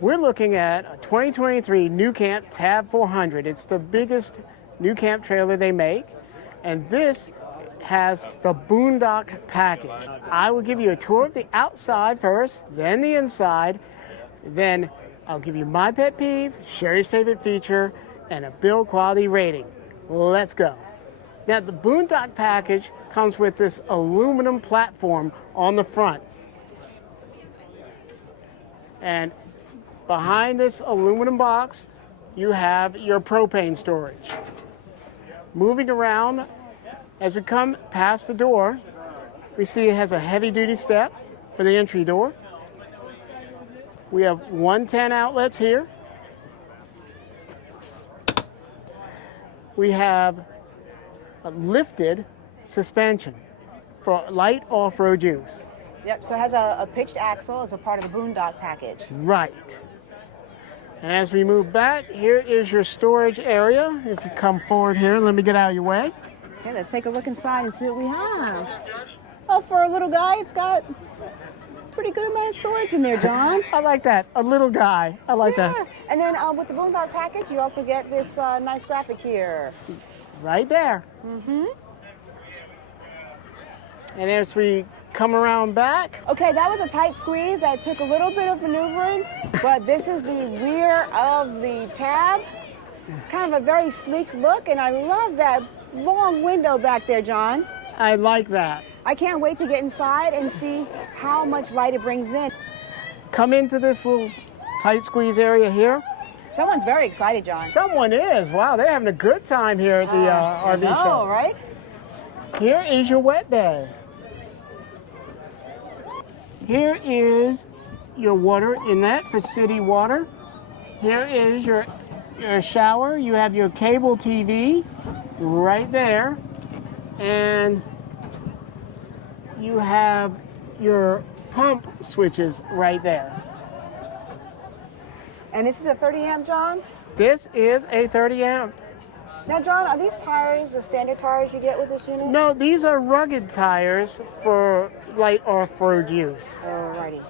We're looking at a 2023 NuCamp Tab 400. It's the biggest NuCamp trailer they make, and this has the Boondock package. I will give you a tour of the outside first, then the inside, then I'll give you my pet peeve, Sherry's favorite feature, and a build quality rating. Let's go. Now, the Boondock package comes with this aluminum platform on the front. And behind this aluminum box, you have your propane storage. Moving around, as we come past the door, we see it has a heavy-duty step for the entry door. We have 110 outlets here. We have a lifted suspension for light off-road use. Yep, so it has a pitched axle as a part of the Boondock package. Right. And as we move back, here is your storage area. If you come forward here, let me get out of your way. Okay, let's take a look inside and see what we have. Oh, for a little guy, it's got pretty good amount of storage in there, John. I like that. A little guy. I like that. And then with the Boondock package, you also get this nice graphic here. Right there. Mm-hmm. And as we come around back. Okay, that was a tight squeeze. That took a little bit of maneuvering, but this is the rear of the Tab. It's kind of a very sleek look, and I love that long window back there, John. I like that. I can't wait to get inside and see how much light it brings in. Come into this little tight squeeze area here. Someone's very excited, John. Someone is. Wow, they're having a good time here at the RV show. Right? Here is your wet bay. Here is your water inlet for city water. Here is your shower. You have your cable TV right there. And you have your pump switches right there. And this is a 30 amp, John? This is a 30 amp. Now, John, are these tires the standard tires you get with this unit? No, these are rugged tires for light off-road use. Alrighty.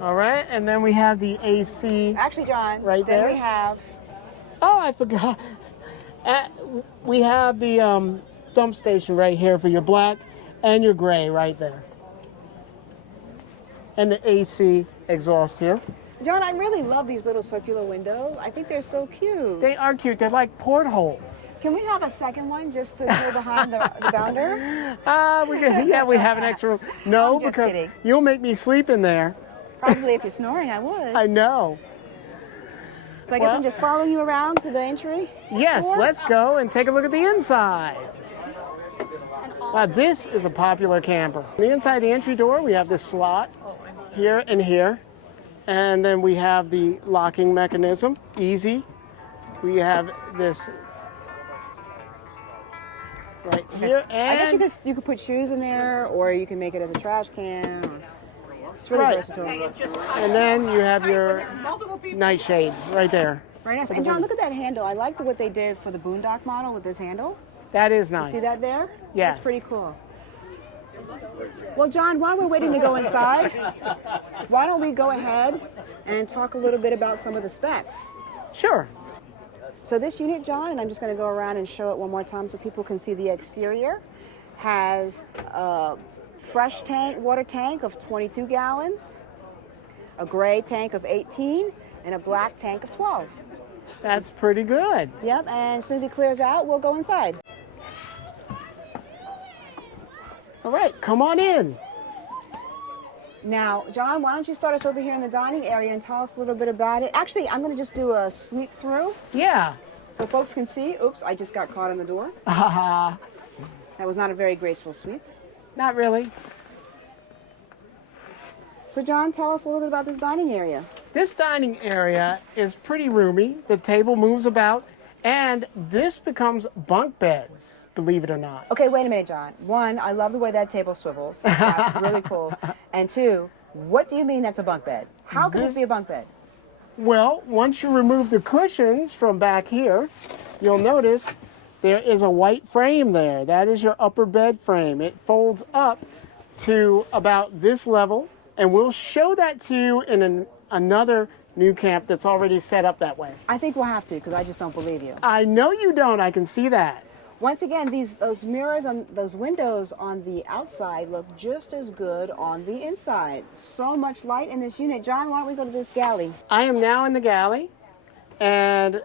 All right, and then we have the AC. Actually, John, right then there. We have. Oh, I forgot. We have the dump station right here for your black and your gray right there. And the AC exhaust here. John, I really love these little circular windows. I think they're so cute. They are cute. They're like portholes. Can we have a second one just to go behind the bounder? We have an extra room. No, because kidding. You'll make me sleep in there. Probably if you're snoring, I would. I know. So I guess I'm just following you around to the entry? Yes, let's go and take a look at the inside. Wow, this is a popular camper. On the inside the entry door, we have this slot here and here. And then we have the locking mechanism, easy. We have this right here. And I guess you could put shoes in there, or you can make it as a trash can. It's really versatile. And then you have your night shades right there. Very nice. And John, look at that handle. I like what they did for the Boondock model with this handle. That is nice. You see that there? Yes. That's pretty cool. Well, John, while we're waiting to go inside, why don't we go ahead and talk a little bit about some of the specs? Sure. So this unit, John, and I'm just going to go around and show it one more time so people can see the exterior, has a fresh water tank of 22 gallons, a gray tank of 18, and a black tank of 12. That's pretty good. Yep, and as soon as it clears out, we'll go inside. All right, come on in. Now, John, why don't you start us over here in the dining area and tell us a little bit about it. Actually, I'm going to just do a sweep through. Yeah. So folks can see. Oops, I just got caught in the door. That was not a very graceful sweep. Not really. So, John, tell us a little bit about this dining area. This dining area is pretty roomy. The table moves about. And this becomes bunk beds, believe it or not. Okay, wait a minute, John. One, I love the way that table swivels. That's really cool. And two, what do you mean that's a bunk bed? How can this be a bunk bed? Well, once you remove the cushions from back here, you'll notice there is a white frame there. That is your upper bed frame. It folds up to about this level, and we'll show that to you in another NuCamp that's already set up that way. I think we'll have to because I just don't believe you. I know you don't. I can see that. Once again, those mirrors on those windows on the outside look just as good on the inside. So much light in this unit. John, why don't we go to this galley? I am now in the galley, and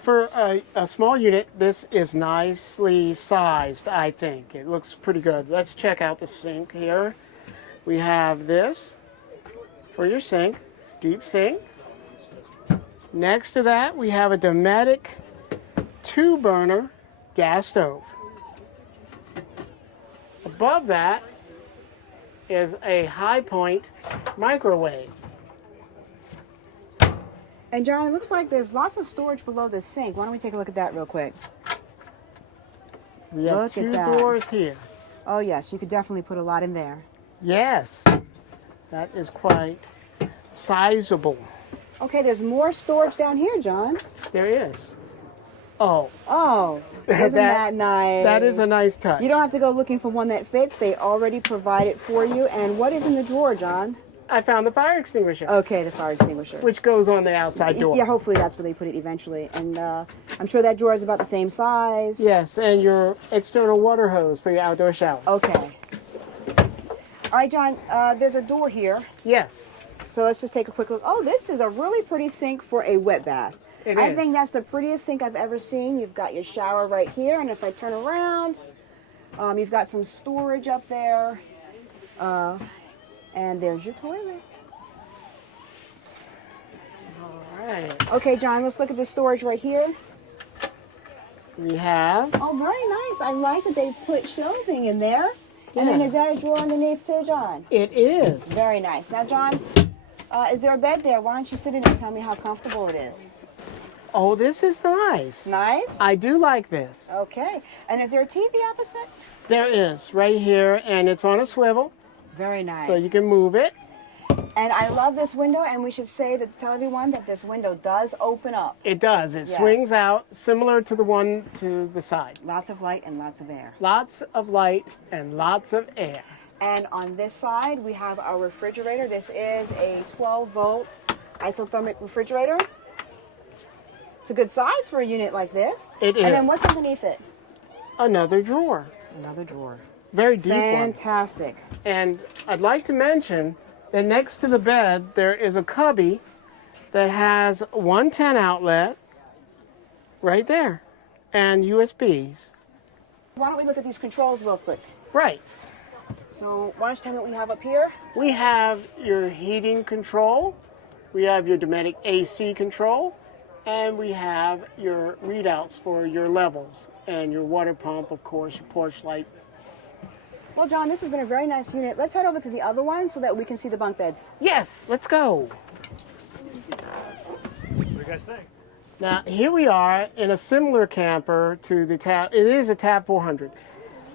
for a small unit, this is nicely sized, I think. It looks pretty good. Let's check out the sink here. We have this for your sink, deep sink. Next to that, we have a Dometic 2-burner gas stove. Above that is a High Point microwave. And John, it looks like there's lots of storage below the sink. Why don't we take a look at that real quick? We have Look two at that. doors here. Oh yes, you could definitely put a lot in there. Yes, that is quite sizable. Okay, there's more storage down here, John. There is. Oh, Oh, isn't that nice? that is a nice touch. You don't have to go looking for one that fits. They already provide it for you. And what is in the drawer, John? I found the fire extinguisher, Okay, the fire extinguisher. which goes on the outside door. Yeah, hopefully that's where they put it eventually. And I'm sure that drawer is about the same size. Yes, and your external water hose for your outdoor shower. Okay. All right, John, there's a door here. Yes, So let's just take a quick look. Oh, this is a really pretty sink for a wet bath. I is. think that's the prettiest sink I've ever seen. You've got your shower right here, and if I turn around, you've got some storage up there. And there's your toilet. all right. Okay, John, let's look at the storage right here. We have, Oh, very nice. I like that they put shelving in there. And then Yeah. is that a drawer underneath too, John? it is. Very nice. Now, John, is there a bed there? Why don't you sit in it and tell me how comfortable it is? Oh, this is nice. Nice? I do like this. Okay. And is there a TV opposite? There is, right here, and it's on a swivel, Very nice. so you can move it. And I love this window, and we should say that tell everyone that this window does open up. It does. It Yes. swings out, similar to the one to the side. Lots of light and lots of air. Lots of light and lots of air. And on this side, we have our refrigerator. This is a 12-volt isothermic refrigerator. It's a good size for a unit like this. It And then is. what's underneath it? Another drawer. Another drawer. Very deep one. Fantastic. And I'd like to mention that next to the bed, there is a cubby that has 110 outlet right there and USBs. Why don't we look at these controls real quick? Right. So why don't you tell me what we have up here? We have your heating control, we have your Dometic AC control, and we have your readouts for your levels and your water pump, of course, your porch light. Well, John, this has been a very nice unit. Let's head over to the other one so that we can see the bunk beds. Yes, let's go. What do you guys think? Now, here we are in a similar camper to the Tab. It is a Tab 400,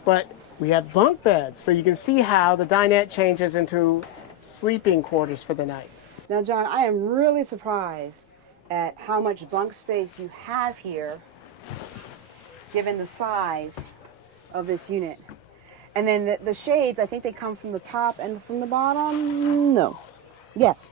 but we have bunk beds, so you can see how the dinette changes into sleeping quarters for the night. Now, John, I am really surprised at how much bunk space you have here, given the size of this unit. And then the shades, I think they come from the top and from the bottom. No. Yes.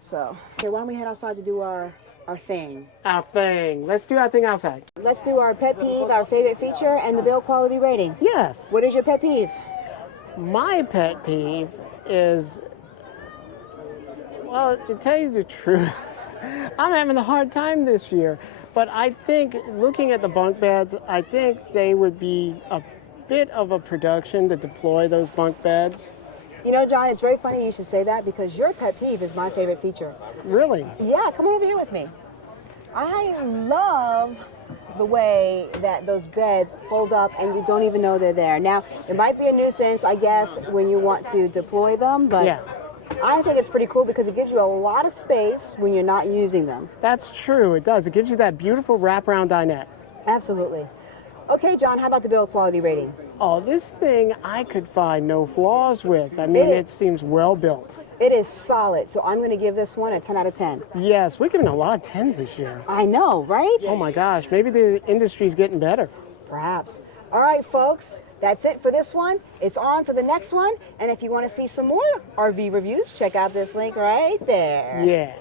So, okay, why don't we head outside to do our thing? Our thing. Let's do our thing outside. Let's do our pet peeve, our favorite feature, and the build quality rating. Yes. What is your pet peeve? My pet peeve is, well, to tell you the truth, I'm having a hard time this year. But I think, looking at the bunk beds, I think they would be a bit of a production to deploy those bunk beds. You know, John, it's very funny you should say that because your pet peeve is my favorite feature. Really? Yeah, come over here with me. I love the way that those beds fold up and you don't even know they're there. Now, it might be a nuisance, I guess, when you want to deploy them, but Yeah. I think it's pretty cool because it gives you a lot of space when you're not using them. That's true, it does. It gives you that beautiful wraparound dinette. Absolutely. Okay, John, how about the build quality rating? Oh, this thing I could find no flaws with. I mean, it seems well built. It is solid, so I'm going to give this one a 10 out of 10. Yes, we're giving a lot of 10s this year. I know, right? Oh my gosh, maybe the industry's getting better. Perhaps. All right, folks, that's it for this one. It's on to the next one. And if you want to see some more RV reviews, check out this link right there. Yeah.